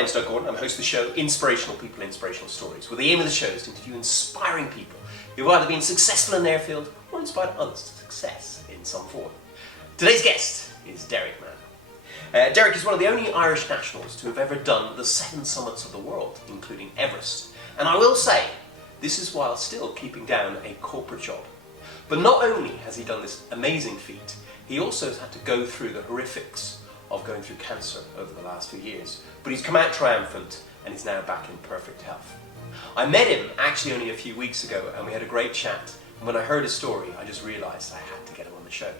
name's Doug Gordon. I'm host of the show Inspirational People, Inspirational Stories, where the aim of the show is to interview inspiring people who've either been successful in their field or inspired others to success in some form. Today's guest is Derek Mahon. Derek is one of the only Irish nationals to have ever done the 7 summits of the world, including Everest. And I will say, this is while still keeping down a corporate job. But not only has he done this amazing feat, he also has had to go through the horrifics of going through cancer over the last few years. But he's come out triumphant and he's now back in perfect health. I met him actually only a few weeks ago and we had a great chat. And when I heard his story, I just realised I had to get him on the show.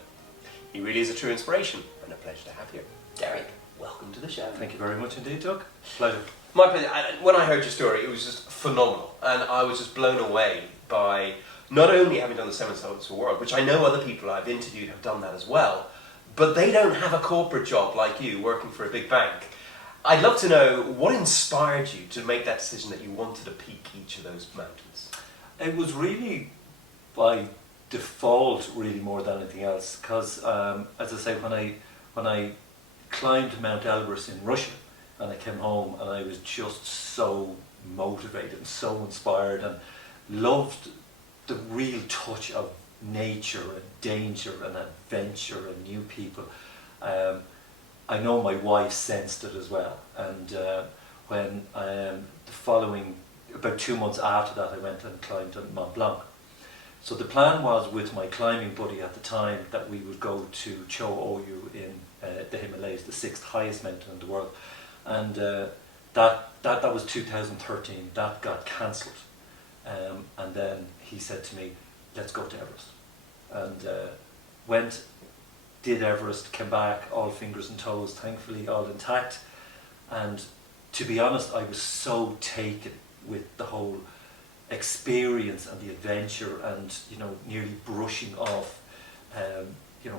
He really is a true inspiration and a pleasure to have you. Derek, welcome to the show. Thank you very much indeed, Doug. Pleasure. My pleasure. When I heard your story, it was just phenomenal. And I was just blown away by not only having done the 7 summits of the world, which I know other people I've interviewed have done that as well, but they don't have a corporate job like you, working for a big bank. I'd love to know what inspired you to make that decision that you wanted to peak each of those mountains. It was really by default, really more than anything else, because as I say, when I climbed Mount Everest in Russia, and I came home, and I was just so motivated and so inspired, and loved the real touch of nature and danger and adventure and new people. I know my wife sensed it as well, and when the following, about 2 months after that, I went and climbed on Mont Blanc. So the plan was, with my climbing buddy at the time, that we would go to Cho Oyu in the Himalayas, the 6th highest mountain in the world, and that was 2013. That got cancelled, and then he said to me, let's go to Everest. And went, did Everest, came back, all fingers and toes, thankfully all intact. And to be honest, I was so taken with the whole experience and the adventure, and nearly brushing off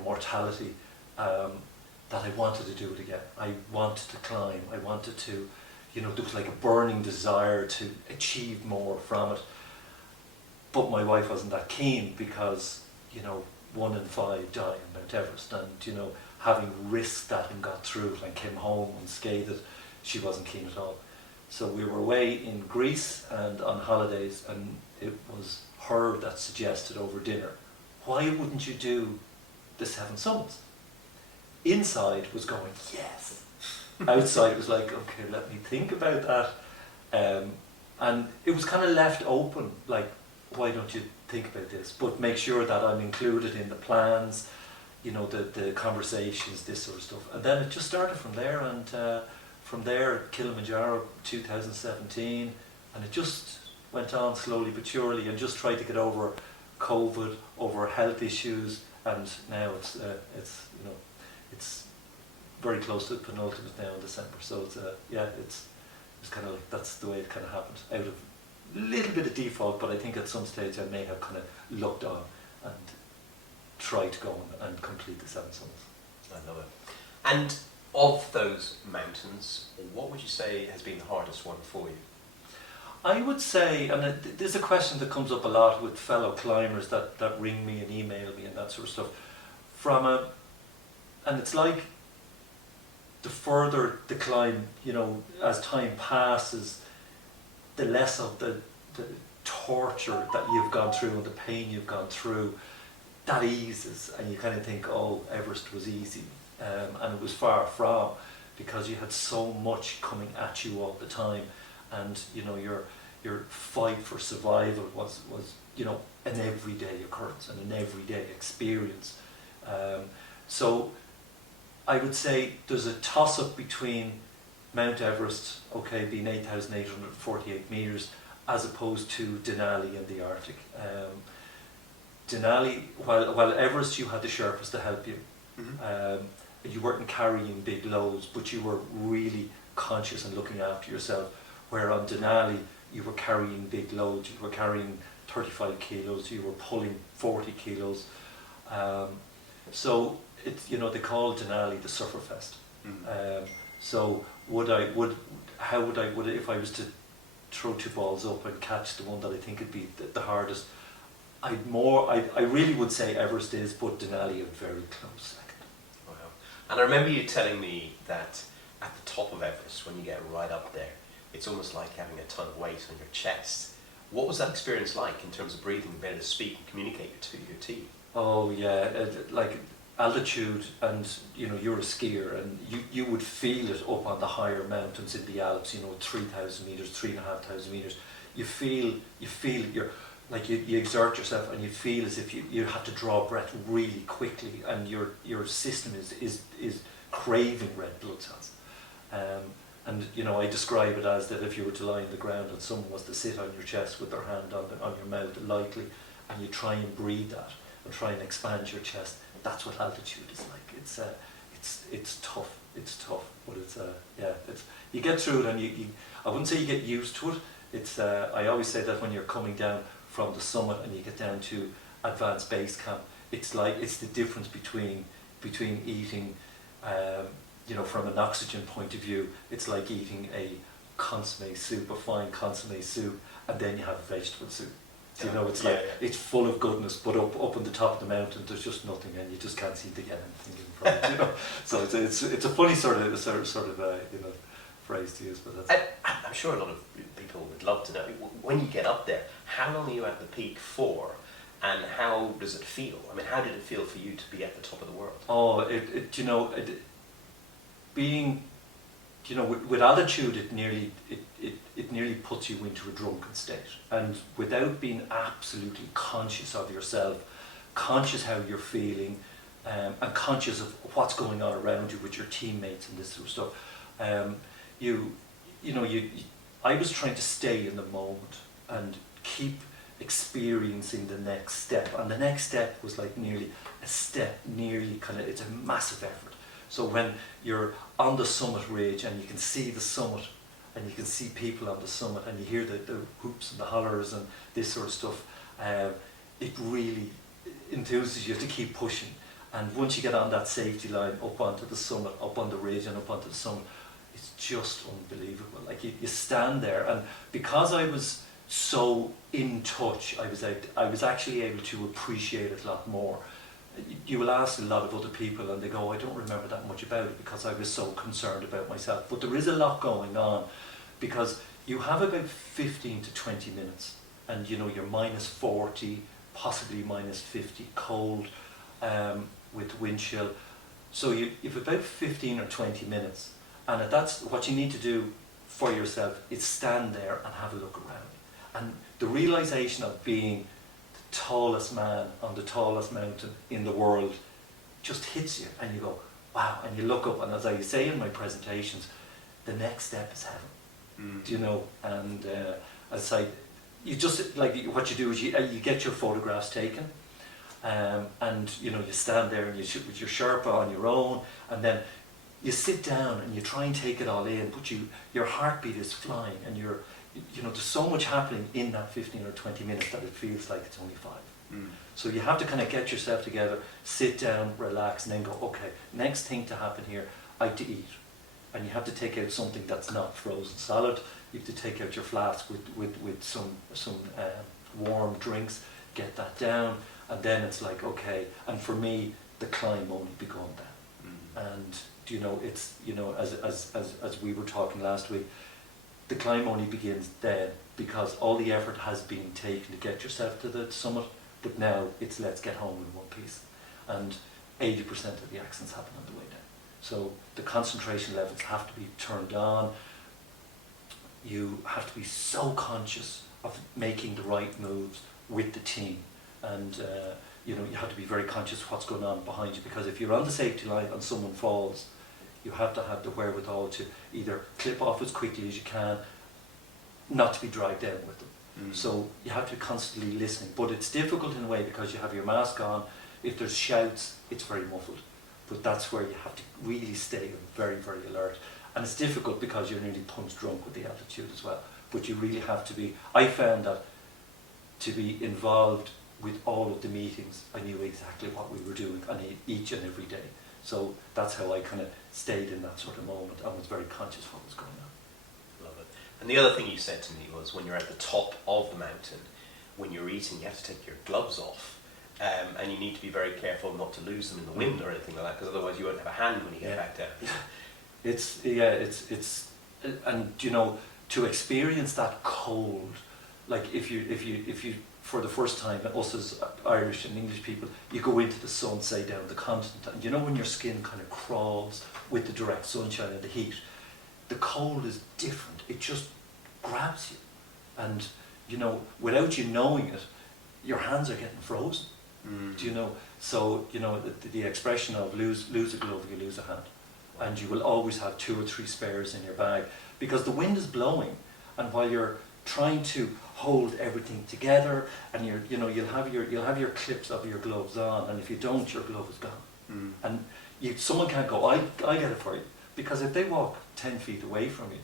mortality, that I wanted to do it again. I wanted to climb, I wanted to, there was like a burning desire to achieve more from it. But my wife wasn't that keen, because 1 in 5 die on Mount Everest, and having risked that and got through it and came home unscathed, she wasn't keen at all. So we were away in Greece and on holidays, and it was her that suggested over dinner, why wouldn't you do the 7 summits? Inside was going, yes. Outside was like, okay, let me think about that. And it was kind of left open, like, why don't you think about this? But make sure that I'm included in the plans, the conversations, this sort of stuff. And then it just started from there, and from there, Kilimanjaro 2017, and it just went on slowly but surely, and just tried to get over COVID, over health issues, and now it's very close to the penultimate now in December. So it's kind of like, that's the way it kind of happened, out of a little bit of default, but I think at some stage I may have kind of looked on and tried to go on and complete the 7 summits. I love it. And of those mountains, what would you say has been the hardest one for you? I would say, and there's a question that comes up a lot with fellow climbers that ring me and email me and that sort of stuff, and it's like, the further the climb, as time passes, the less of the torture that you've gone through and the pain you've gone through, that eases, and you kind of think, oh, Everest was easy, and it was far from, because you had so much coming at you all the time, and your fight for survival was an everyday occurrence and an everyday experience. So I would say there's a toss-up between Mount Everest, okay, being 8,848 metres, as opposed to Denali in the Arctic. Denali, while Everest, you had the Sherpas to help you. Mm-hmm. You weren't carrying big loads, but you were really conscious and looking after yourself. Where on Denali, you were carrying big loads. You were carrying 35 kilos. You were pulling 40 kilos. So it's, they call Denali the Sufferfest. Mm-hmm. So if I was to throw 2 balls up and catch the one that I think would be the hardest, I really would say Everest is, but Denali a very close second. Wow. And I remember you telling me that at the top of Everest, when you get right up there, it's almost like having a ton of weight on your chest. What was that experience like in terms of breathing, being able to speak and communicate to your team? Oh yeah, like altitude, and you know, you're a skier, and you would feel it up on the higher mountains in the Alps. You know, 3,000 meters, 3,500 meters. You feel you're like you exert yourself, and you feel as if you have to draw breath really quickly, and your system is craving red blood cells. And you know, I describe it as that if you were to lie on the ground and someone was to sit on your chest with their hand on your mouth lightly, and you try and breathe that and try and expand your chest, that's what altitude is like. It's tough. It's tough, but it's you get through it, and you I wouldn't say you get used to it. It's I always say that when you're coming down from the summit and you get down to advanced base camp, it's the difference between eating, you know, from an oxygen point of view, it's like eating a consommé soup, a fine consommé soup, and then you have a vegetable soup. You know, it's it's full of goodness, but up on the top of the mountain, there's just nothing, and you just can't seem to get anything in from it. You know, so it's a funny sort of you know, phrase to use, but that's. I'm sure a lot of people would love to know, when you get up there, how long are you at the peak for, and how does it feel? I mean, how did it feel for you to be at the top of the world? Oh, you know, being, you know, with altitude, it nearly puts you into a drunken state, and without being absolutely conscious of yourself, conscious how you're feeling, and conscious of what's going on around you with your teammates and this sort of stuff. I was trying to stay in the moment and keep experiencing the next step, and the next step was like nearly kind of, it's a massive effort. So when you're on the summit ridge and you can see the summit, and you can see people on the summit, and you hear the whoops and the hollers and this sort of stuff, it really enthuses you to keep pushing. And once you get on that safety line, up onto the summit, up on the ridge and up onto the summit, it's just unbelievable. Like you stand there, and because I was so in touch, I was actually able to appreciate it a lot more. You will ask a lot of other people and they go, I don't remember that much about it because I was so concerned about myself. But there is a lot going on, because you have about 15 to 20 minutes, and you know, you're minus 40, possibly minus 50, cold, with wind chill. So you've about 15 or 20 minutes, and that's what you need to do for yourself, is stand there and have a look around. And the realization of being the tallest man on the tallest mountain in the world just hits you, and you go, wow, and you look up, and as I say in my presentations, the next step is heaven. Do you know? And as I, you just, like, what you do is you get your photographs taken, and you know, you stand there and you shoot with your Sherpa on your own, and then you sit down and you try and take it all in, but your heartbeat is flying, and you know, there's so much happening in that 15 or 20 minutes that it feels like it's only 5. So you have to kind of get yourself together, sit down, relax, and then go, okay, next thing to happen here, I have to eat. And you have to take out something that's not frozen solid. You have to take out your flask with some warm drinks, get that down, and then it's like, okay. And for me, the climb only begun then. And you know, it's, you know, as we were talking last week, the climb only begins then, because all the effort has been taken to get yourself to the summit, but now it's let's get home in one piece. And 80% of the accidents happen on the way down. So the concentration levels have to be turned on. You have to be so conscious of making the right moves with the team, and you know, you have to be very conscious of what's going on behind you, because if you're on the safety line and someone falls, you have to have the wherewithal to either clip off as quickly as you can, not to be dragged down with them. So you have to be constantly listening, but it's difficult in a way because you have your mask on. If there's shouts, it's very muffled, but that's where you have to really stay very, very alert. And it's difficult because you're nearly punch drunk with the altitude as well, but you really have to be. I found that to be involved with all of the meetings, I knew exactly what we were doing on each and every day. So that's how I kind of stayed in that sort of moment and was very conscious of what was going on. Love it. And the other thing you said to me was, when you're at the top of the mountain, when you're eating, you have to take your gloves off, and you need to be very careful not to lose them in the wind or anything like that, because otherwise you won't have a hand when you get back down. It's and you know, to experience that cold, like if you for the first time, us as Irish and English people, you go into the sun, say down the continent, and you know when your skin kind of crawls with the direct sunshine and the heat, the cold is different. It just grabs you, and you know, without you knowing it, your hands are getting frozen. Do you know? So you know the expression of lose a glove, you lose a hand, and you will always have 2 or 3 spares in your bag because the wind is blowing, and while you're trying to hold everything together, and you'll have your clips of your gloves on, and if you don't, your glove is gone, and someone can't go, I get it for you, because if they walk 10 feet away from you,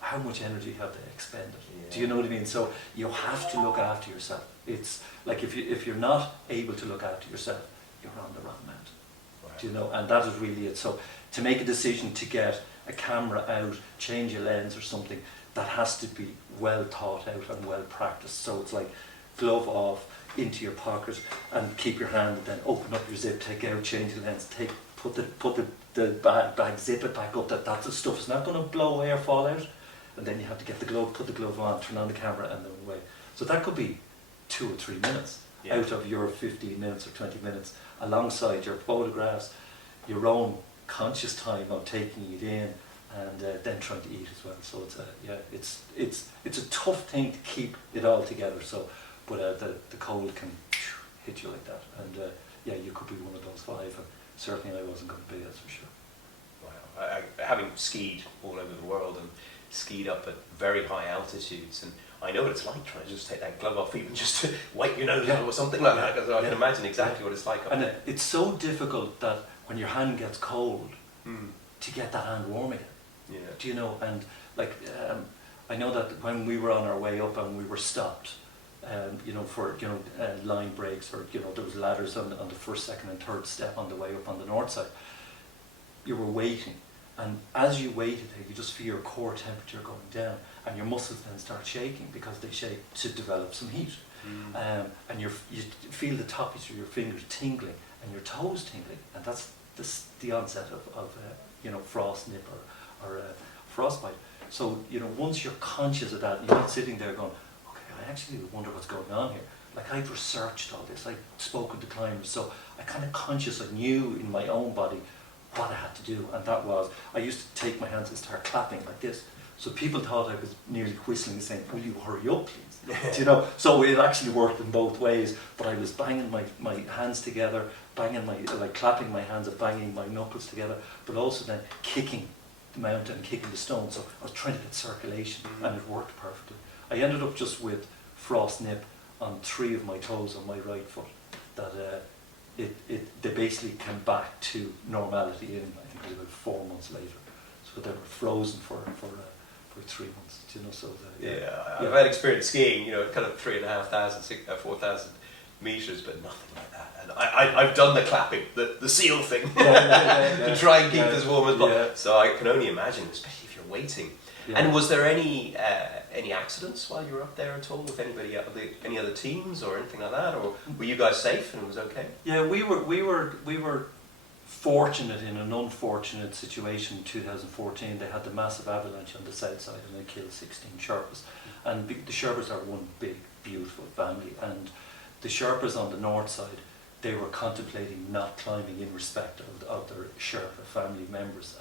how much energy have they expended? Yeah. Do you know what I mean? So you have to look after yourself. It's like if you're not able to look after yourself, you're on the wrong mountain. Right. Do you know? And that is really it. So to make a decision to get a camera out, change a lens or something, that has to be well thought out and well practiced. So it's like glove off, into your pocket, and keep your hand, and then open up your zip, take out, change the lens, put the bag, zip it back up. That's the stuff. It's not going to blow away or fall out. And then you have to get the glove, put the glove on, turn on the camera, and then away. So that could be 2 or 3 minutes out of your 15 minutes or 20 minutes, alongside your photographs, your own conscious time of taking it in, and then trying to eat as well. So it's a tough thing to keep it all together. So, but the cold can hit you like that, and you could be one of those 5. And certainly I wasn't going to be, that's for sure. Wow. Having skied all over the world and skied up at very high altitudes, and I know what it's like trying to just take that glove off, even just to wipe your nose or something like that, because I can imagine exactly what it's like up there. It's so difficult that when your hand gets cold, to get that hand warm again. Yeah. Do you know? And like I know that when we were on our way up and we were stopped, for line breaks, or there was ladders on the first, second, and third step on the way up on the north side. You were waiting. And as you waited, you just feel your core temperature going down, and your muscles then start shaking because they shake to develop some heat. And you feel the tops of your fingers tingling and your toes tingling, and that's the onset of frost nip or frostbite. So once you're conscious of that, and you're not sitting there going, okay, I actually wonder what's going on here. Like, I'd researched all this, I'd spoken to climbers, so I kind of conscious, I knew in my own body what I had to do, and that was, I used to take my hands and start clapping like this. So people thought I was nearly whistling and saying, will you hurry up, please? So it actually worked in both ways, but I was banging my hands together, clapping my hands and banging my knuckles together, but also then kicking the mountain and kicking the stone. So I was trying to get circulation, and it worked perfectly. I ended up just with frost nip on 3 of my toes on my right foot, that they basically came back to normality in, I think it was about 4 months later. So they were frozen for 3 months, so I've had experience skiing, kind of 3,500, 4,000 meters, but nothing like that. And I've done the clapping, the seal thing, to try and keep as warm as possible. So I can only imagine, especially if you're waiting. And was there any accidents while you were up there at all with any other teams or anything like that, or were you guys safe and it was okay? Yeah, we were fortunate in an unfortunate situation in 2014. They had the massive avalanche on the south side, and they killed 16 Sherpas. And the Sherpas are one big, beautiful family. And the Sherpas on the north side, they were contemplating not climbing in respect of their Sherpa family members.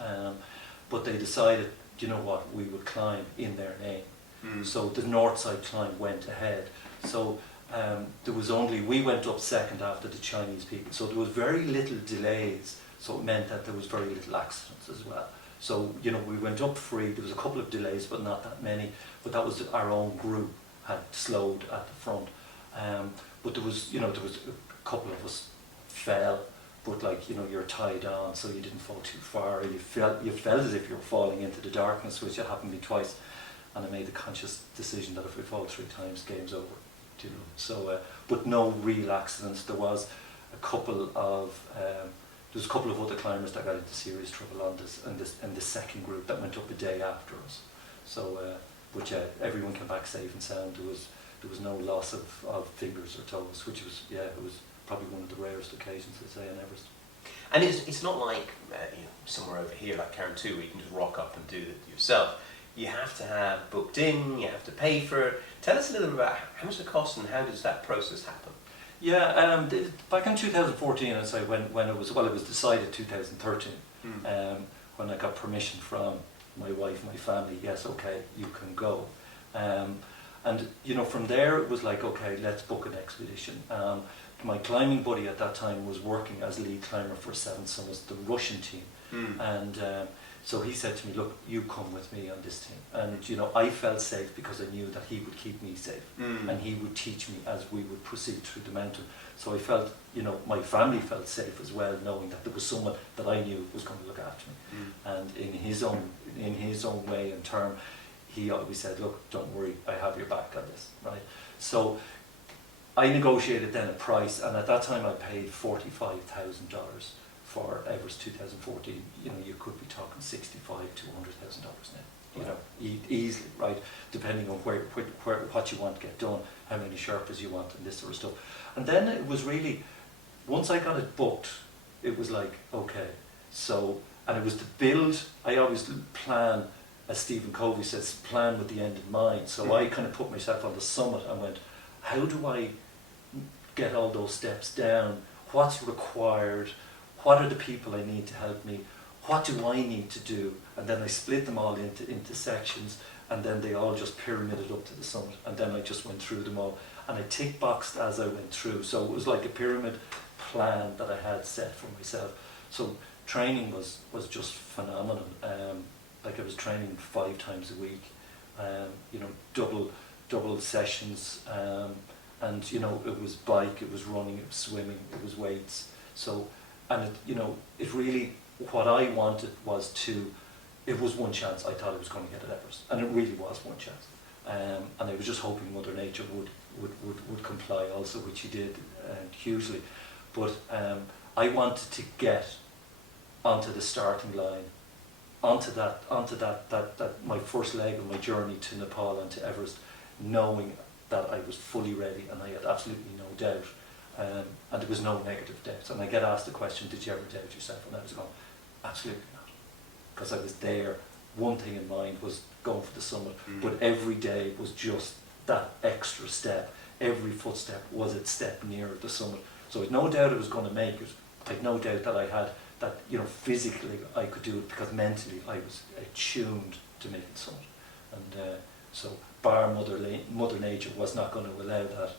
But they decided, you know what, we would climb in their name. So the north side climb went ahead. So we went up second after the Chinese people. So there was very little delays. So it meant that there was very little accidents as well. So, we went up free. There was a couple of delays, but not that many. But that was our own group had slowed at the front. But there was a couple of us fell. But you're tied on, so you didn't fall too far. You felt as if you were falling into the darkness, which had happened to me twice. And I made the conscious decision that if we fall 3 times, game's over. So, but no real accidents. There was a couple of other climbers that got into serious trouble on this, and the second group that went up a day after us. So, everyone came back safe and sound. There was no loss of fingers or toes, which was it was probably one of the rarest occasions, I'd say, in Everest. And it's not like somewhere over here like Cairn 2 where you can just rock up and do it yourself. You have to have booked in, you have to pay for it. Tell us a little bit about how much it costs and how does that process happen? Yeah, back in 2014, I'd say when it was decided 2013, when I got permission from my wife, my family, yes, okay, you can go. And from there it was like, okay, let's book an expedition. My climbing buddy at that time was working as lead climber for Seven Summits, the Russian team. And so he said to me, look, you come with me on this team. And I felt safe because I knew that he would keep me safe and he would teach me as we would proceed through the mountain. So I felt, my family felt safe as well, knowing that there was someone that I knew was going to look after me. And in his own way and term, he always said, look, don't worry, I have your back on this, right? So I negotiated then a price, and at that time I paid $45,000 for Everest 2014. You could be talking $65,000 to $100,000 now. Easily, right? Depending on where what you want to get done, how many Sherpas you want, and this sort of stuff. And then it was really, once I got it booked, it was like, okay. So, and it was to build. I always plan, as Stephen Covey says, plan with the end in mind. So I kind of put myself on the summit and went, how do I get all those steps down? What's required? What are the people I need to help me? What do I need to do? And then I split them all into sections, and then they all just pyramided up to the summit. And then I just went through them all, and I tick boxed as I went through. So it was like a pyramid plan that I had set for myself. So training was just phenomenal. Like I was training 5 times a week, double sessions, and it was bike, it was running, it was swimming, it was weights. So, and it really, what I wanted was it was one chance. I thought I was going to get at Everest, and it really was one chance. And I was just hoping Mother Nature would comply also, which he did hugely. But I wanted to get onto the starting line, onto that my first leg of my journey to Nepal and to Everest, knowing that I was fully ready, and I had absolutely no doubt, and there was no negative doubts. And I get asked the question, did you ever doubt yourself? And I was going, absolutely not, because I was there. One thing in mind was going for the summit, but every day was just that extra step. Every footstep was a step nearer the summit. So I had no doubt I was going to make it. I had no doubt that I had that, physically I could do it, because mentally I was attuned to make the summit. And so, bar Mother Nature was not going to allow that.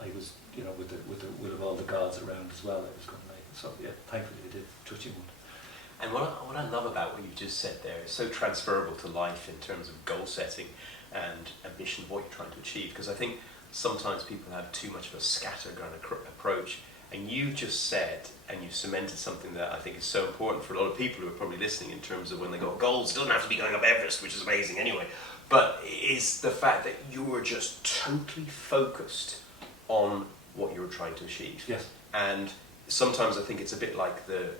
I was, with the will of all the gods around as well, I was going to make it. So yeah, thankfully I did, touching wood. And what I love about what you just said there is so transferable to life in terms of goal setting and ambition, what you're trying to achieve. Because I think sometimes people have too much of a scattergun approach, and you just said, and you cemented something that I think is so important for a lot of people who are probably listening, in terms of when they got goals. It doesn't have to be going up Everest, which is amazing anyway, but is the fact that you were just totally focused on what you were trying to achieve. Yes. And sometimes I think it's a bit like the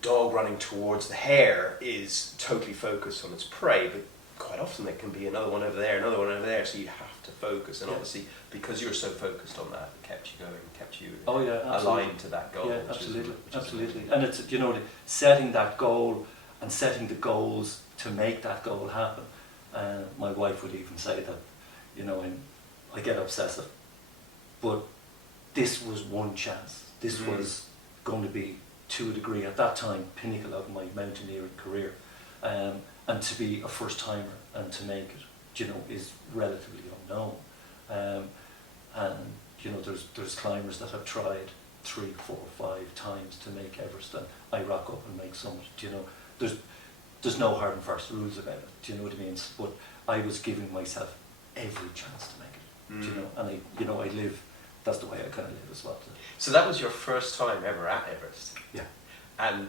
dog running towards the hare is totally focused on its prey, but quite often there can be another one over there, so you have to focus. And obviously, because you're so focused on that, it kept you going, kept you aligned to that goal. Yeah, absolutely. And it's, setting that goal and setting the goals to make that goal happen. My wife would even say that, I get obsessive, but this was one chance. This was going to be, to a degree at that time, pinnacle of my mountaineering career. And to be a first timer and to make it, is relatively unknown. And there's climbers that have tried 3, 4, 5 times to make Everest, and I rock up and make summit. There's no hard and fast rules about it. Do you know what I mean? But I was giving myself every chance to make it. And I live. That's the way I kind of live as well. So that was your first time ever at Everest. Yeah. And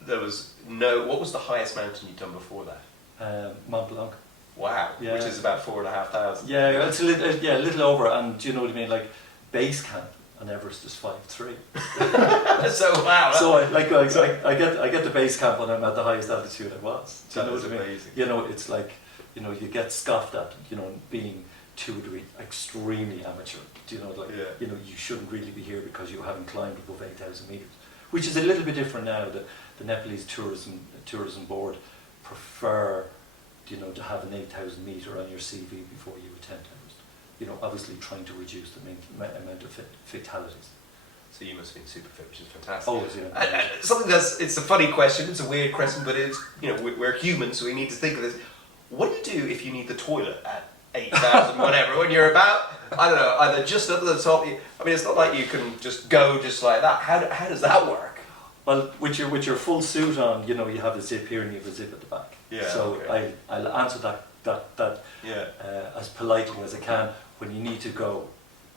there was what was the highest mountain you'd done before that? Mont Blanc. Wow, yeah. Which is about 4,500. Yeah, it's a little over, and do you know what I mean? Like, base camp on Everest is 5.3. So wow. So I get the base camp when I'm at the highest altitude I was. Do you know what I mean? Amazing. It's like, you get scoffed at, being to a degree, extremely amateur. Do you know, like, you know, you shouldn't really be here because you haven't climbed above 8,000 meters, which is a little bit different now. The Nepalese tourism board prefer, you know, to have an 8,000 meter on your CV before you attempt Everest. You know, obviously trying to reduce the amount of fatalities. So you must have been super fit, which is fantastic. Always, yeah. Something it's a funny question, it's a weird question, but it's, you know, we're human, so we need to think of this. What do you do if you need the toilet at 8,000 whatever, when you're about, I don't know, either just up at the top, I mean, it's not like you can just go just like that. How does that work? Well, with your full suit on, you know, you have a zip here and you have a zip at the back. Yeah, so okay. I'll answer that as politely as I can. When you need to go,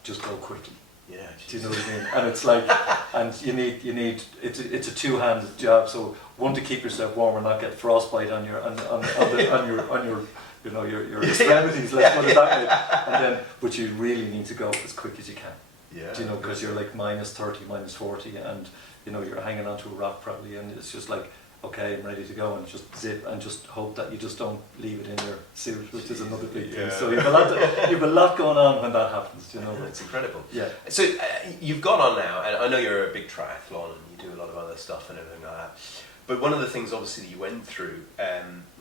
just go quickly. Yeah, do you know what I mean? And it's like, and you need it's a two-handed job. So one, to keep yourself warm and not get frostbite on your you know, your extremities. Let's put it that way. And then, but you really need to go as quick as you can. Yeah. Do you know, because you're like -30, -40, and you know you're hanging onto a rock probably, and it's just like, okay, I'm ready to go, and just zip and just hope that you just don't leave it in your suit, which is another big thing. So you've a lot going on when that happens. You know, it's incredible. Yeah. So you've gone on now, and I know you're a big triathlon and you do a lot of other stuff and everything like that. But one of the things, obviously, that you went through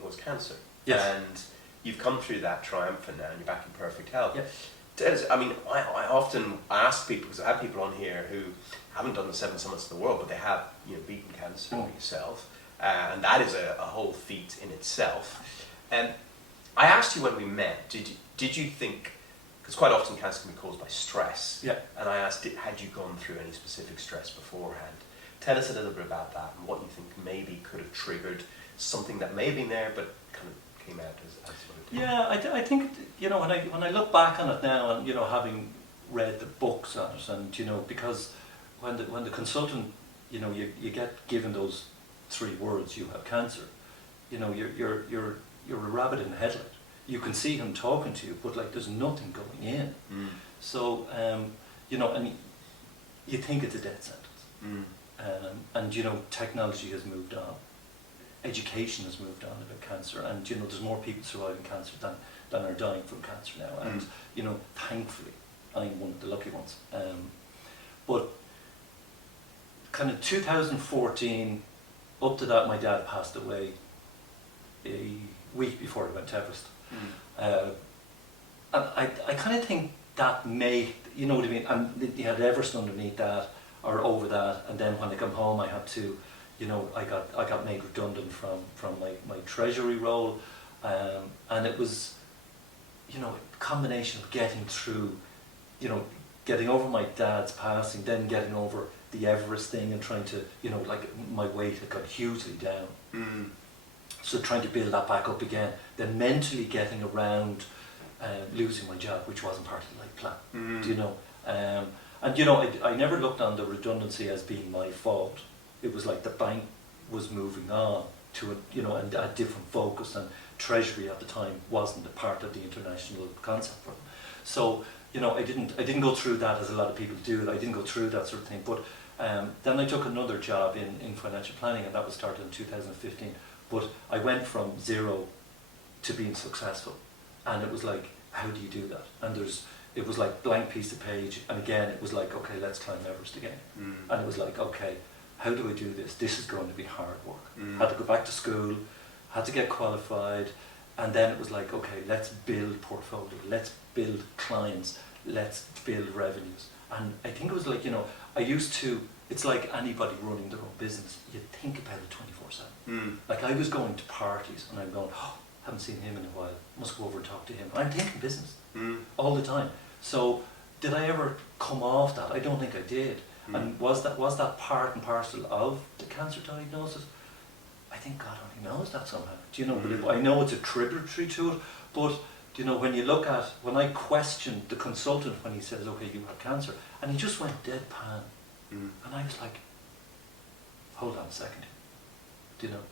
was cancer. Yes. And you've come through that triumphant now, and you're back in perfect health. Yeah. I mean, I often ask people, because I have people on here who haven't done the 7 summits of the world, but they have, you know, beaten cancer like yourself, and that is a whole feat in itself. And I asked you when we met, did you think, because quite often cancer can be caused by stress, and I asked, had you gone through any specific stress beforehand? Tell us a little bit about that and what you think maybe could have triggered something that may have been there, but kind of came out as what it did. Yeah, I think, you know, when I look back on it now, and you know, having read the books on it, and you know, because when the consultant, you know, you get given those 3 words, you have cancer, you know, you're a rabbit in a headlight. You can see him talking to you, but like there's nothing going in. So you know, and you think it's a death sentence. And you know, technology has moved on. Education has moved on about cancer, and you know, there's more people surviving cancer than are dying from cancer now. And you know, thankfully, I'm one of the lucky ones. But kind of 2014, up to that, my dad passed away a week before I went to Everest. And I kind of think that may, you know what I mean, and you had Everest underneath that, or over that, and then when I come home I had to, you know, I got made redundant from my treasury role, and it was, you know, a combination of getting through, you know, getting over my dad's passing, then getting over the Everest thing, and trying to, you know, like my weight had got hugely down. So trying to build that back up again, then mentally getting around losing my job, which wasn't part of the life plan. Do you know? And you know, I never looked on the redundancy as being my fault. It was like the bank was moving on to a, you know, a different focus, and treasury at the time wasn't a part of the international concept for them. So you know, I didn't go through that as a lot of people do. I didn't go through that sort of thing. But then I took another job in financial planning, and that was started in 2015. But I went from 0 to being successful, and it was like, how do you do that? And it was like blank piece of page, and again it was like, okay, let's climb Everest again. And it was like, okay, how do I do this? This is going to be hard work. Had to go back to school, had to get qualified, and then it was like, okay, let's build portfolio, let's build clients, let's build revenues. And I think it was like, you know, I used to, it's like anybody running their own business, you think about it 24/7. Like I was going to parties and I'm going, oh, haven't seen him in a while, must go over and talk to him. I'm thinking business all the time. So did I ever come off that? I don't think I did. And was that part and parcel of the cancer diagnosis? I think God only knows that somehow. Do you know? But I know it's a tributary to it, but do you know, when I questioned the consultant when he says, okay, you have cancer, and he just went deadpan, and I was like, hold on a second. Do you know,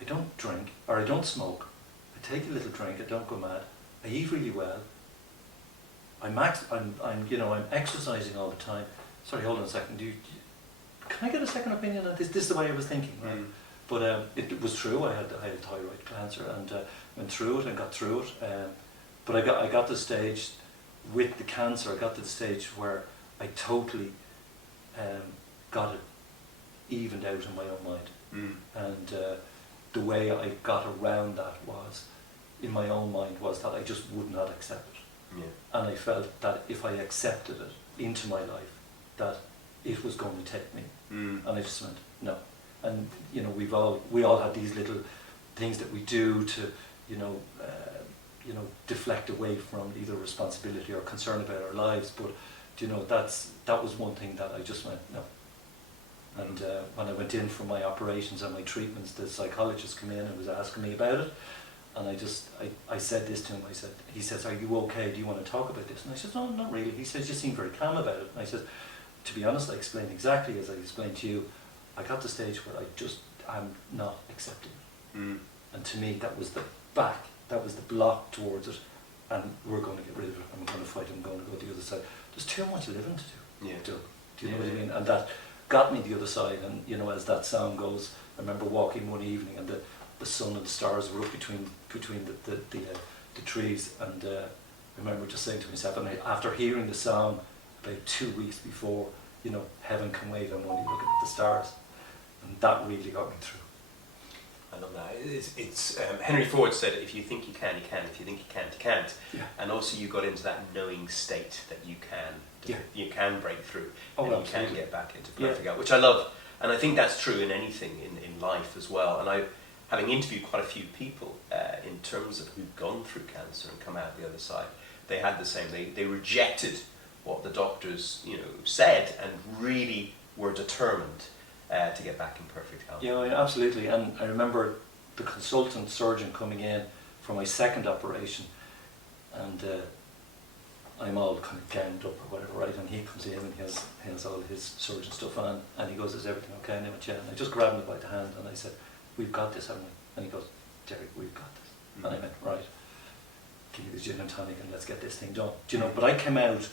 I don't drink, or I don't smoke, I take a little drink, I don't go mad, I eat really well, I'm exercising all the time. Sorry, hold on a second, can I get a second opinion on this? This is the way I was thinking, right? But it was true, I had thyroid cancer, and went through it and got through it. But I got to the stage with the cancer. I got to the stage where I totally got it evened out in my own mind. And the way I got around that was, in my own mind, was that I just would not accept it. Yeah. And I felt that if I accepted it into my life, that it was going to take me. And I just went, no. And you know, we all had these little things that we do to, you know, deflect away from either responsibility or concern about our lives. But you know, that was one thing that I just went, no. And when I went in for my operations and my treatments, the psychologist came in and was asking me about it. And I said this to him. He says, are you okay? Do you want to talk about this? And I said, no, not really. He says, you seem very calm about it. And I said, to be honest, I explained exactly as I explained to you. I got to the stage where I'm not accepting it. And to me, that was the block towards it. And we're going to get rid of it. I'm going to fight. I'm going to go the other side. There's too much living to do. Yeah. Do you know what I mean? And that got me the other side. And you know, as that song goes, I remember walking one evening and the sun and the stars were up between the trees, and I remember just saying to myself, and after hearing the song about 2 weeks before, you know, heaven can wait, I'm only looking at the stars, and that really got me through. I love that. It's Henry Ford said, if you think you can, you can. If you think you can't, you can't. Yeah. And also you got into that knowing state that you can. Yeah. You can break through. Oh, and absolutely. you can get back into perfect health, which I love. And I think that's true in anything in life as well. And having interviewed quite a few people in terms of who've gone through cancer and come out the other side, they had the same. They rejected what the doctors, you know, said, and really were determined to get back in perfect health. Yeah, absolutely. And I remember the consultant surgeon coming in for my second operation, and I'm all kind of gowned up or whatever, right? And he comes in and he has all his surgeon stuff on, and he goes, "Is everything okay?" And I went, "Yeah." And I just grabbed him by the hand and I said, "We've got this, haven't we?" And he goes, "Derek, we've got this." And I went, "Right, give me the gin and tonic and let's get this thing done." Do you know? But I came out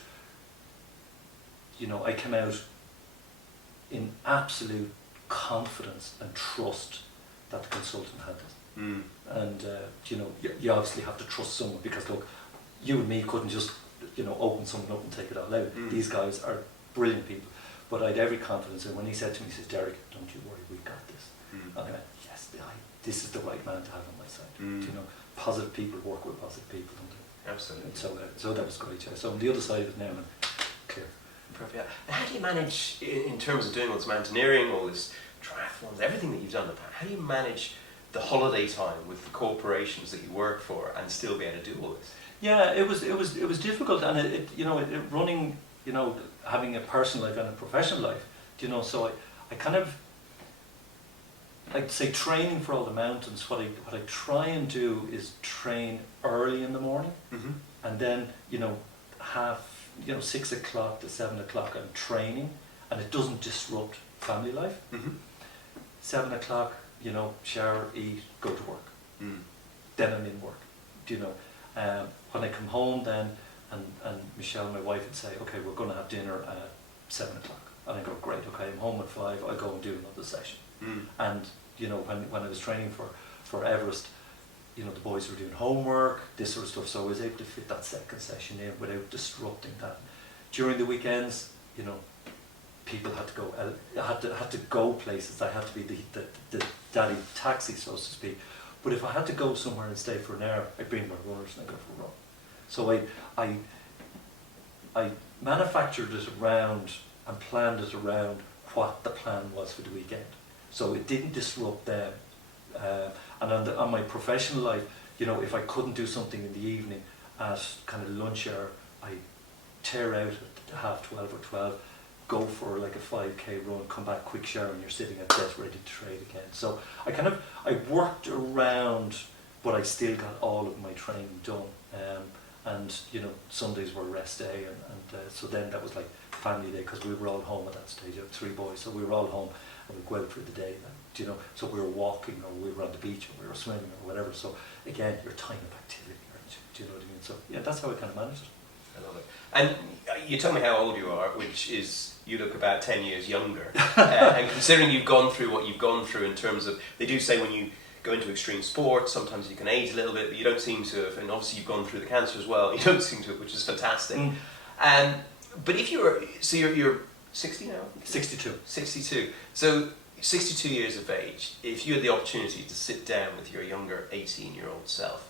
in absolute confidence and trust that the consultant had this. And you know, you obviously have to trust someone, because look, you and me couldn't just, you know, open something up and take it all out. These guys are brilliant people. But I had every confidence, and when he said to me, he says, "Derek, don't you worry, we've got this." And I went, yes, this is the right man to have on my side. Do you know, positive people work with positive people, don't they? Absolutely. And so that was great. Yeah. So I'm the other side of it now, and clear. Perfect. Yeah. And how do you manage, in terms of doing all this mountaineering, all this triathlons, everything that you've done in the past, how do you manage the holiday time with the corporations that you work for and still be able to do all this? Yeah, it was difficult, and it running, you know, having a personal life and a professional life, you know. So I kind of, I'd say, training for all the mountains. What I try and do is train early in the morning, and then, you know, 6 o'clock to 7 o'clock I'm training, and it doesn't disrupt family life. 7 o'clock, you know, shower, eat, go to work. Then I'm in work. Do you know? When I come home then, and Michelle, my wife, would say, "Okay, we're going to have dinner at 7 o'clock." And I go, "Great, okay, I'm home at 5, I'll go and do another session." And, you know, when I was training for Everest, you know, the boys were doing homework, this sort of stuff, so I was able to fit that second session in without disrupting that. During the weekends, you know, people had to go, had to go places. I had to be the daddy taxi, so to speak. But if I had to go somewhere and stay for an hour, I'd bring my runners and I'd go for a run. So I manufactured it around and planned it around what the plan was for the weekend. So it didn't disrupt them. And on my professional life, you know, if I couldn't do something in the evening at kind of lunch hour, I tear out at 12:30 or 12, go for like a 5k run, come back, quick shower, and you're sitting at desk ready to trade again. So I worked around, but I still got all of my training done. And you know, Sundays were rest day, and so then that was like family day, because we were all home at that stage. I have 3 boys, so we were all home, and we'd go out for the day. You know, so we were walking, or we were on the beach, or we were swimming, or whatever. So again, your time of activity, right? Do you know what I mean? So yeah, that's how I kind of managed it. I love it. And you tell me how old you are, which is, you look about 10 years younger. And considering you've gone through what you've gone through in terms of, they do say when you go into extreme sports. Sometimes you can age a little bit, but you don't seem to have. And obviously, you've gone through the cancer as well. You don't seem to have, which is fantastic. But if you're 60 now? 62. 62. So 62 years of age. If you had the opportunity to sit down with your younger 18-year-old self,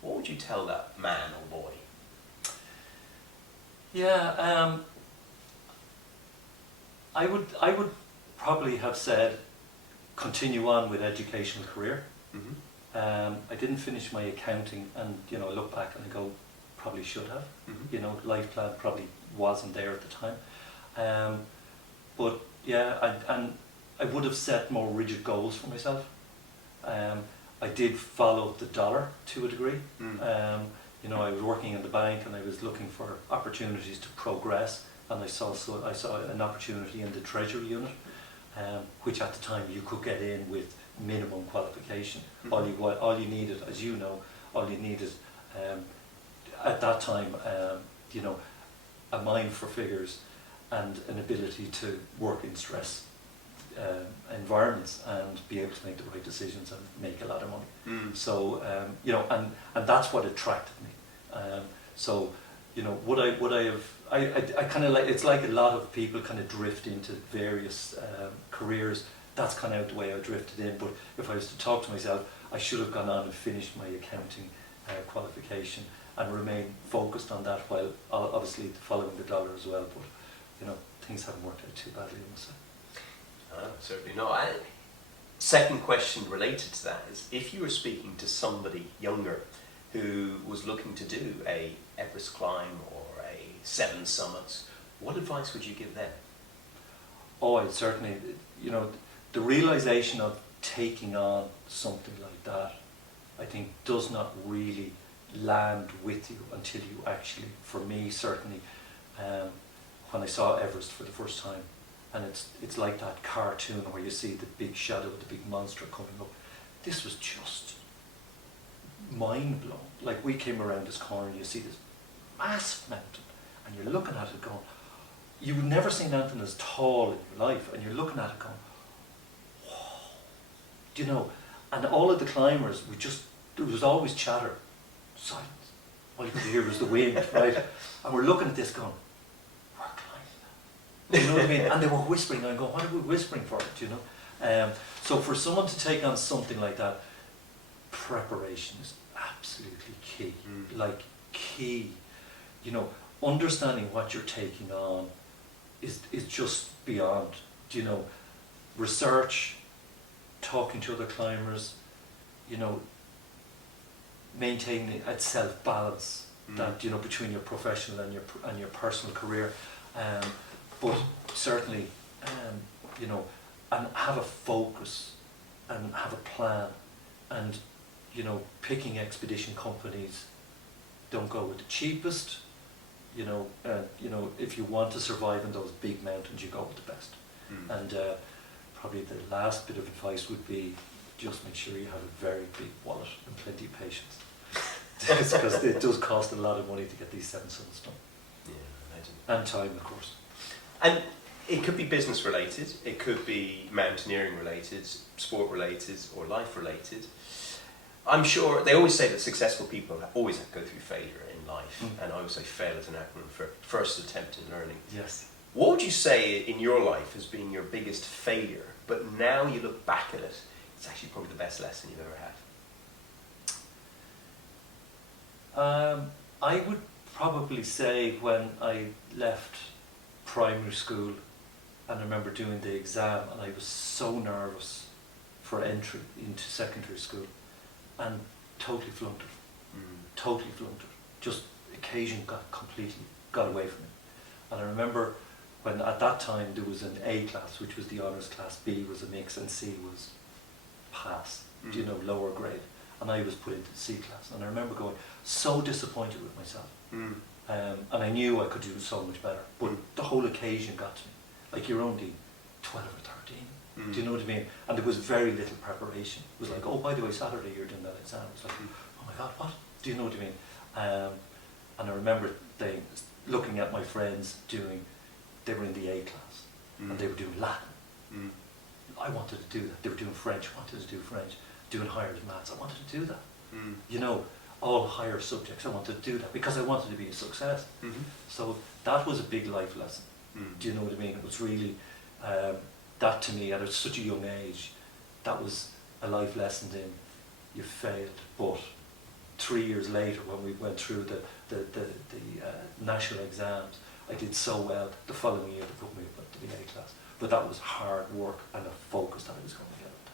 what would you tell that man or boy? Yeah, I would probably have said continue on with educational career. I didn't finish my accounting, and I look back and I go, probably should have. Life plan probably wasn't there at the time. But yeah, I would have set more rigid goals for myself. I did follow the dollar to a degree. I was working in the bank and I was looking for opportunities to progress, and I saw an opportunity in the treasury unit, which at the time you could get in with minimum qualification. All you needed, as you know, at that time, a mind for figures and an ability to work in stress environments and be able to make the right decisions and make a lot of money. So and that's what attracted me. Would I have? I kind of like, it's like a lot of people kind of drift into various careers. That's kind of the way I drifted in. But if I was to talk to myself, I should have gone on and finished my accounting qualification and remain focused on that, while obviously following the dollar as well. But things haven't worked out too badly, I must say. Certainly not. Second question related to that is, if you were speaking to somebody younger who was looking to do a Everest climb or a 7 summits, what advice would you give them? Oh, I'd certainly, the realization of taking on something like that, I think, does not really land with you until you actually, for me certainly, when I saw Everest for the first time, and it's like that cartoon where you see the big shadow, the big monster coming up. This was just mind blown. Like, we came around this corner and you see this massive mountain, and you're looking at it going, you've never seen anything as tall in your life, and you're looking at it going, whoa. And all of the climbers, there was always chatter, silence. All you could hear was the wind, right? And we're looking at this going, we're climbing. You know what I mean? And they were whispering, and I go, what are we whispering for? So for someone to take on something like that, preparation is absolutely key. Like, key. Understanding what you're taking on is just beyond. Research, talking to other climbers, maintaining a self-balance that between your professional and your personal career, but certainly and have a focus and have a plan, and picking expedition companies, don't go with the cheapest. If you want to survive in those big mountains, you go with the best. And probably the last bit of advice would be, just make sure you have a very big wallet and plenty of patience. Because it does cost a lot of money to get these 7 summits done. Yeah, and time, of course. And it could be business related, it could be mountaineering related, sport related, or life related. I'm sure they always say that successful people always have to go through failure in life, and I always say fail is an acronym for first attempt in learning. Yes. What would you say in your life has been your biggest failure, but now you look back at it, it's actually probably the best lesson you've ever had? I would probably say when I left primary school, and I remember doing the exam, and I was so nervous for entry into secondary school, and totally flunked it. Totally flunked it. Just occasion got away from me. And I remember when at that time there was an A class, which was the honours class, B was a mix, and C was pass, lower grade. And I was put into the C class. And I remember going so disappointed with myself. And I knew I could do so much better. But the whole occasion got to me. Like, you're only 12 or 13. Do you know what I mean? And there was very little preparation. It was like, oh, by the way, Saturday you're doing that exam. It was like, oh my God, what? Do you know what I mean? And I remember looking at my friends they were in the A class, and they were doing Latin. I wanted to do that. They were doing French, I wanted to do French. doing higher than maths. I wanted to do that. Mm. You know, all higher subjects. I wanted to do that because I wanted to be a success. Mm-hmm. So that was a big life lesson. Mm. Do you know what I mean? It was really, that to me at such a young age, that was a life lesson in you failed. But 3 years later when we went through the national exams, I did so well the following year they put me up to the A class. But that was hard work and a focus that I was going to get it.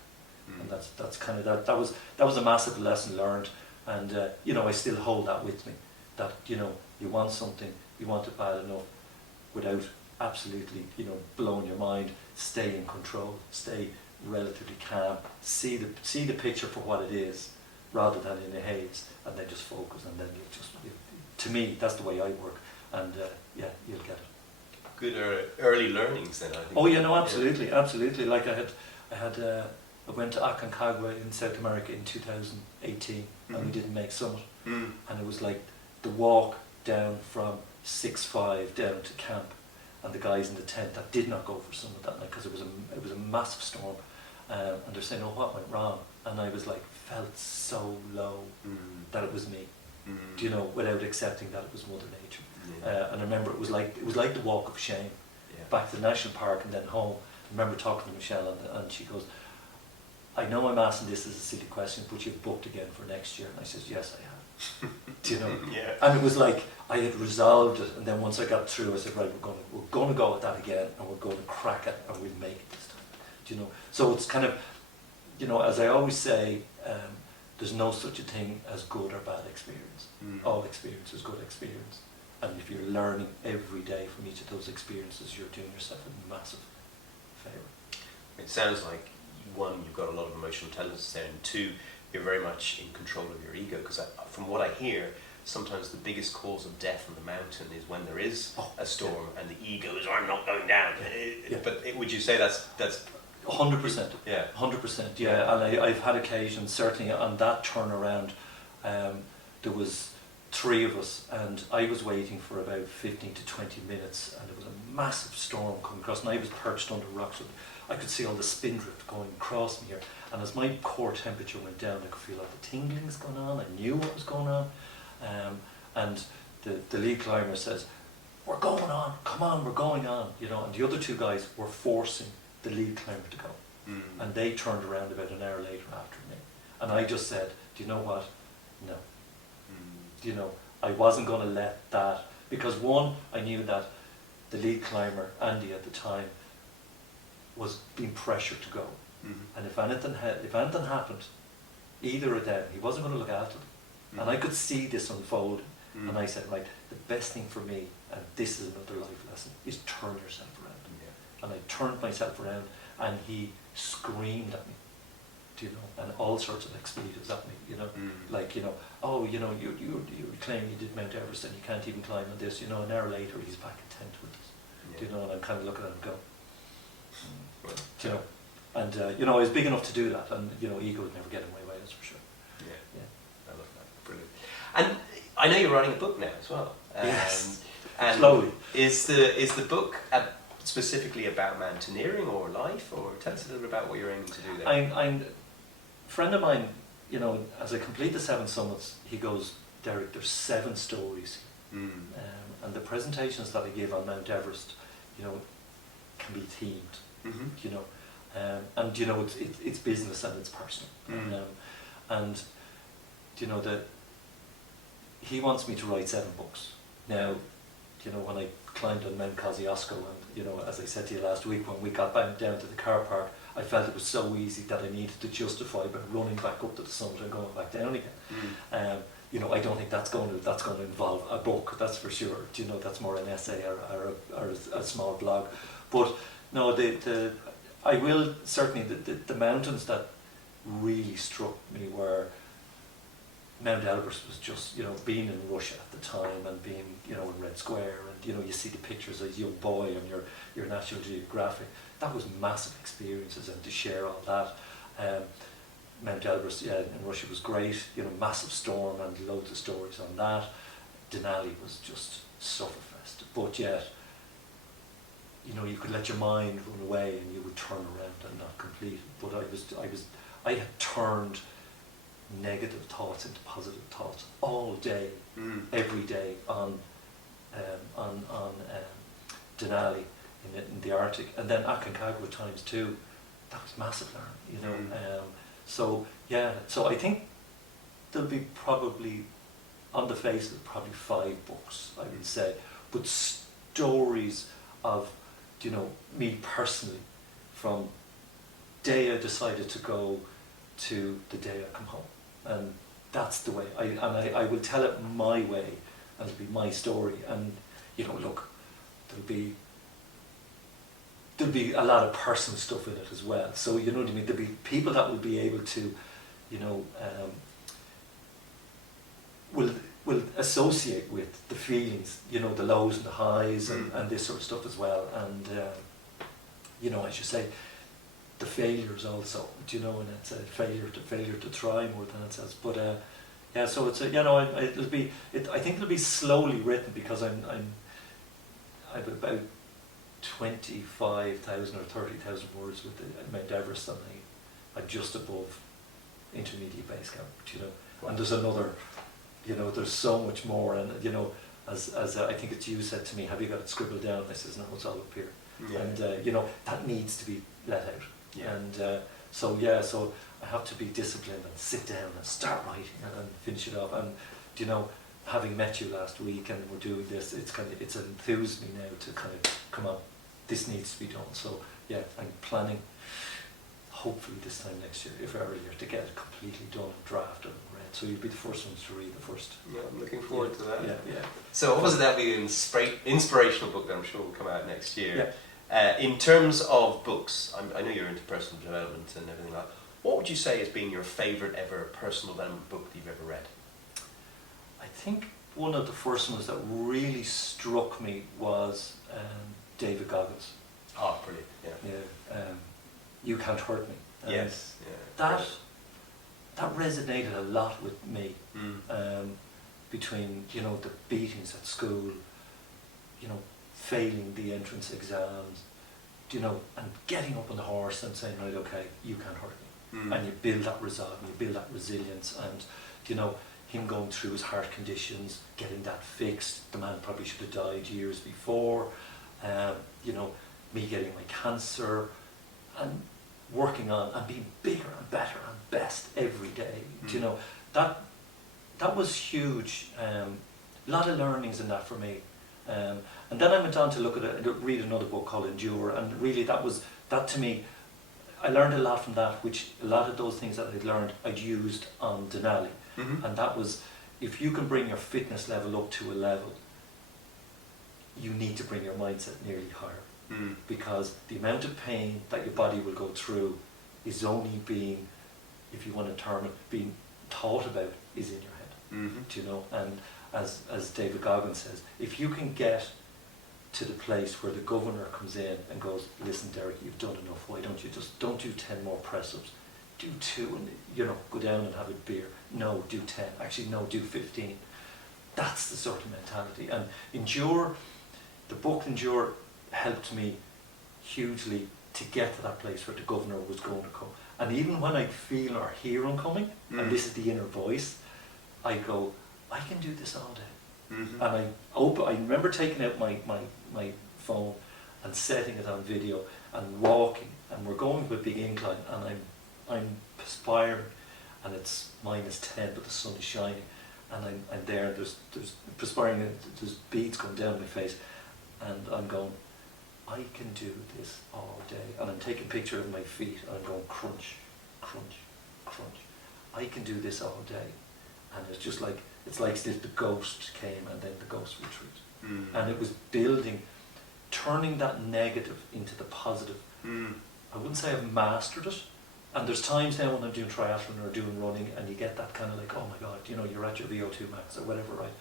Mm. And that's kind of that was a massive lesson learned. And you know, I still hold that with me, that, you know, you want something, you want it bad enough, without absolutely, you know, blowing your mind. Stay in control, stay relatively calm, see the picture for what it is, rather than in a haze, and then just focus, and then to me, that's the way I work, and yeah, you'll get it. Good early learnings then, I think. Oh yeah, no, absolutely, absolutely. Like I went to Aconcagua in South America in 2018, and we didn't make summit. Mm. And it was like the walk down from 6-5 down to camp, and the guys in the tent that did not go for summit that night because it was a massive storm, and they're saying, "Oh, what went wrong?" And I was like, felt so low that it was me. Do you know, without accepting that it was Mother Nature. Yeah. And I remember it was like the walk of shame, back to the national park and then home. I remember talking to Michelle, and she goes, "I know I'm asking this as a silly question, but you've booked again for next year." And I says, "Yes, I have." Do you know? Yeah. And it was like I had resolved it, and then once I got through, I said, "Right, we're going to go at that again, and we're going to crack it, and we'll make it this time." Do you know? So it's kind of, you know, as I always say, there's no such a thing as good or bad experience. All experience is good experience, and if you're learning every day from each of those experiences, you're doing yourself a massive favour. It sounds like, one, you've got a lot of emotional intelligence there, and two, you're very much in control of your ego, because from what I hear, sometimes the biggest cause of death on the mountain is when there is a storm and the ego is, "I'm not going down." But would you say that's 100%. Yeah. 100%. Yeah, and I've had occasions, certainly on that turnaround, there was 3 of us, and I was waiting for about 15 to 20 minutes, and there was a massive storm coming across, and I was perched under rocks. I could see all the spindrift going across me here, and as my core temperature went down, I could feel all the tinglings going on. I knew what was going on, and the lead climber says, "We're going on, come on, we're going on," you know, and the other 2 guys were forcing the lead climber to go, and they turned around about an hour later after me, and I just said, "Do you know what? No." You know, I wasn't going to let that, because one, I knew that the lead climber, Andy at the time, was being pressured to go, and if anything happened, either of them, he wasn't going to look after them, and I could see this unfold, and I said, right, the best thing for me, and this is another life lesson, is turn yourself around. And I turned myself around, and he screamed at me, do you know, and all sorts of expletives at me, you know, like, you know, "Oh, you know, you claim you did Mount Everest and you can't even climb on this," you know. An hour later he's back in tent with us, do you know, and I'm kind of looking at him go, do you know, and you know, I was big enough to do that, and you know, ego would never get in my way, that's for sure. Yeah, I love that, brilliant. And I know you're writing a book now as well. Yes, and slowly. Is the book specifically about mountaineering or life, or tell us a little bit about what you're aiming to do there? I'm a friend of mine, you know, as I complete the 7 summits, he goes, "Derek, there's 7 stories." And the presentations that I give on Mount Everest, you know, can be themed, you know, and you know, it's business and it's personal, and you know, that he wants me to write 7 books. Now, you know, when I climbed on Mount Kosciuszko, and you know, as I said to you last week, when we got back down to the car park, I felt it was so easy that I needed to justify by running back up to the summit and going back down again. You know, I don't think that's going to involve a book, that's for sure. Do you know, that's more an essay or a small blog. But no, I will certainly, the mountains that really struck me were Mount Everest. Was just, you know, being in Russia at the time and being, you know, in Red Square, and you know, you see the pictures as a young boy on your National Geographic. That was massive experiences, and to share all that. Mount Everest, yeah, in Russia was great, you know, massive storm and loads of stories on that. Denali was just sufferfest, but yet, you know, you could let your mind run away and you would turn around and not complete it. But I had turned negative thoughts into positive thoughts all day, every day on Denali in the Arctic, and then Aconcagua times 2. That was massive learning, so yeah, so I think there'll be probably, on the face of it, probably 5 books, I would say, but stories of, me personally, from day I decided to go to the day I come home, and that's the way. I will tell it my way, and it'll be my story, and look, there'll be a lot of personal stuff in it as well. So you know what I mean. There'll be people that will be able to, will associate with the feelings, the lows and the highs, and this sort of stuff as well. And as you say, the failures also, and it's a failure to try more than it says. But yeah, so it's I think it'll be slowly written, because I've about 25,000 or 30,000 words with Mount Everest, and I'm just above intermediate base camp, and there's another, there's so much more, and as I think it's you said to me, have you got it scribbled down? I says, no, it's all up here. Yeah. And that needs to be let out. Yeah. And so I have to be disciplined and sit down and start writing and finish it off. And having met you last week and we're doing this, it's enthused me now to kind of come on, this needs to be done. So yeah, I'm planning, hopefully this time next year, if earlier, to get it completely done and drafted and read. So you'll be the first ones to read the first. Yeah, I'm looking forward to that. Yeah. So obviously that'll be an inspirational book that I'm sure will come out next year. Yeah. In terms of books, I know you're into personal development and everything like that. What would you say has been your favourite ever personal development book that you've ever read? I think one of the first ones that really struck me was David Goggins. Oh, brilliant! Yeah. You Can't Hurt Me. Yes. Yeah. That resonated a lot with me. Between the beatings at school, failing the entrance exams, and getting up on the horse and saying, right, okay, you can't hurt me. And you build that resolve, and you build that resilience, and him going through his heart conditions, getting that fixed. The man probably should have died years before. Me getting my cancer, and working on and being bigger and better and best every day. That was huge. A lot of learnings in that for me. And then I went on to read another book called Endure, and really that to me, I learned a lot from that, which a lot of those things that I'd learned I'd used on Denali. And that was, if you can bring your fitness level up to a level, you need to bring your mindset nearly higher. Because the amount of pain that your body will go through is only being, if you want to term it, being thought about is in your head. And as David Goggins says, if you can get to the place where the governor comes in and goes, listen, Derek, you've done enough, why don't you just, don't do 10 more press-ups, do 2 and go down and have a beer. No, do 10. Actually, no, do 15. That's the sort of mentality. And Endure, the book Endure, helped me hugely to get to that place where the governor was going to come. And even when I feel or hear him coming, and this is the inner voice, I go, I can do this all day. And I remember taking out my phone and setting it on video and walking, and we're going with a big incline, and I'm perspiring, and it's -10, but the sun is shining, and I'm there, there's perspiring, there's beads going down my face, and I'm going, I can do this all day. And I'm taking a picture of my feet, and I'm going crunch, crunch, crunch. I can do this all day. And it's just like, it's like the ghost came and then the ghost retreat. And it was building, turning that negative into the positive. I wouldn't say I've mastered it. And there's times now when I'm doing triathlon or doing running, and you get that kind of like, oh my God, you're at your VO2 max or whatever, right?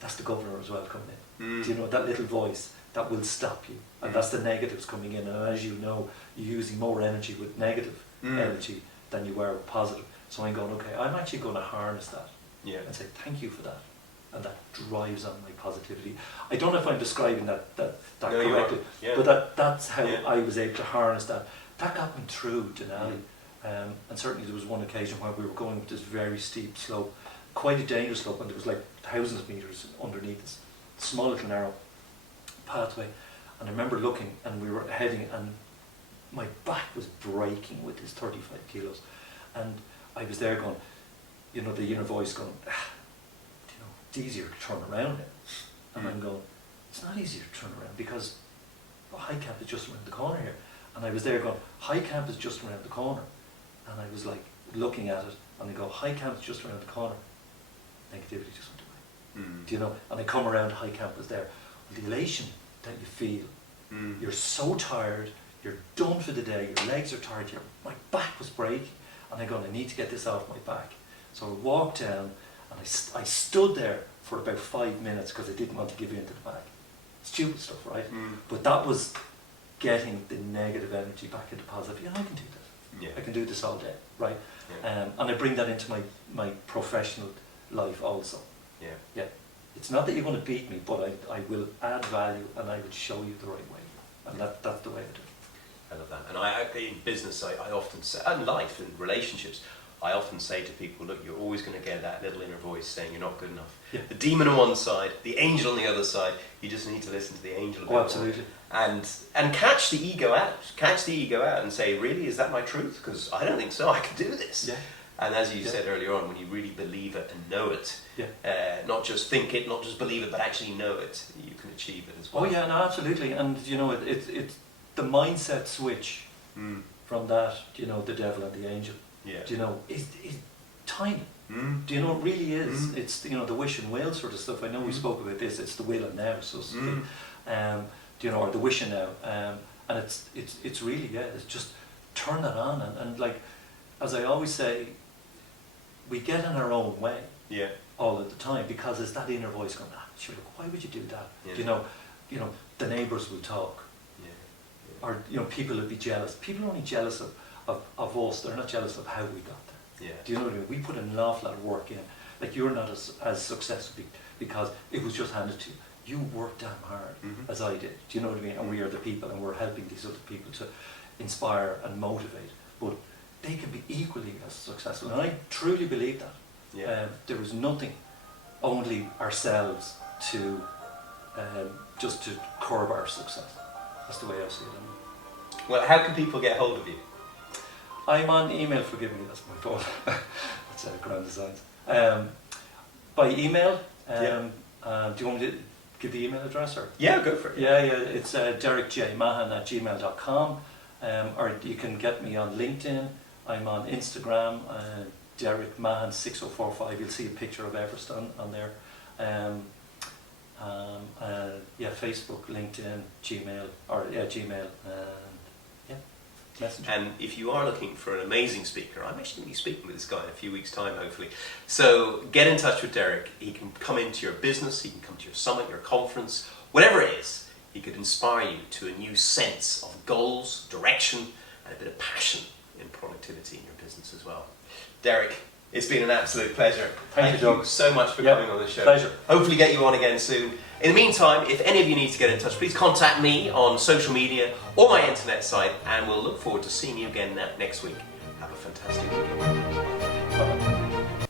That's the governor as well coming in. That little voice that will stop you. And that's the negatives coming in. And as you know, you're using more energy with negative energy than you are with positive. So I'm going, okay, I'm actually going to harness that. And say, thank you for that. And that drives on my positivity. I don't know if I'm describing that no, correctly, but that's how I was able to harness that. That got me through Denali. And certainly there was one occasion where we were going up this very steep slope, quite a dangerous slope, and there was like thousands of meters underneath this small little narrow pathway. And I remember looking, and we were heading, and my back was breaking with this 35 kilos. And I was there going, you know, the inner voice going, you know, it's easier to turn around now. And I'm going, it's not easier to turn around because high camp is just around the corner here. And I was there going, high camp is just around the corner. And I was like looking at it, and I go, high camp is just around the corner. Negativity just went away. Do you know? And I come around, high camp was there. The elation that you feel, you're so tired, you're done for the day, your legs are tired, my back was breaking, and I go, I need to get this off my back. So I walked down, and I stood there for about 5 minutes because I didn't want to give in to the back. Stupid stuff, right? But that was getting the negative energy back into positive. Yeah, I can do that. Yeah. I can do this all day, right? Yeah. And I bring that into my professional life also. Yeah. Yeah. It's not that you're going to beat me, but I will add value, and I will show you the right way. And that's the way I do it. I love that. And in business, I often say, and life and relationships, I often say to people, look, you're always going to get that little inner voice saying you're not good enough. Yeah. The demon on one side, the angel on the other side. You just need to listen to the angel. Oh, absolutely. And catch the ego out. Catch the ego out and say, really, is that my truth? Because I don't think so. I can do this. Yeah. And as you said earlier on, when you really believe it and know it, not just think it, not just believe it, but actually know it, you can achieve it as well. Oh yeah, no, absolutely. And you know, it's the mindset switch from that, you know, the devil and the angel. Yeah. Do you know, is tiny. Do you know, it really is. It's, you know, the wish and will sort of stuff. I know we spoke about this. It's the will and now, so to speak. Do you know, or the wish and now. And it's really, it's just turn that on. And like, as I always say, we get in our own way all of the time because it's that inner voice going, sure, why would you do that? Yeah. You know, the neighbours will talk. Or, you know, people will be jealous. People are only jealous of us. They're not jealous of how we got there. Do you know what I mean? We put an awful lot of work in. Like, you're not as successful because it was just handed to you. You worked damn hard, as I did. Do you know what I mean? And we are the people, and we're helping these other people to inspire and motivate. But they can be equally as successful. And I truly believe that. There is nothing, only ourselves to just to curb our success. That's the way I see it. Well, how can people get hold of you? I'm on email, forgive me, that's my fault. That's Grand Designs. By email, do you want me to give the email address? Or? Yeah, go for it. Yeah, it's derekjmahan@gmail.com, or you can get me on LinkedIn. I'm on Instagram, Derek Mahon 6045. You'll see a picture of Everest on there. Facebook, LinkedIn, Gmail, Gmail, Messenger. And if you are looking for an amazing speaker, I'm actually going to be speaking with this guy in a few weeks' time, hopefully. So get in touch with Derek. He can come into your business, he can come to your summit, your conference, whatever it is. He could inspire you to a new sense of goals, direction, and a bit of passion in productivity in your business as well. Derek, it's been an absolute pleasure. Thank you so much for coming on the show. Pleasure. Hopefully get you on again soon. In the meantime, if any of you need to get in touch, please contact me on social media or my internet site, and we'll look forward to seeing you again next week. Have a fantastic weekend.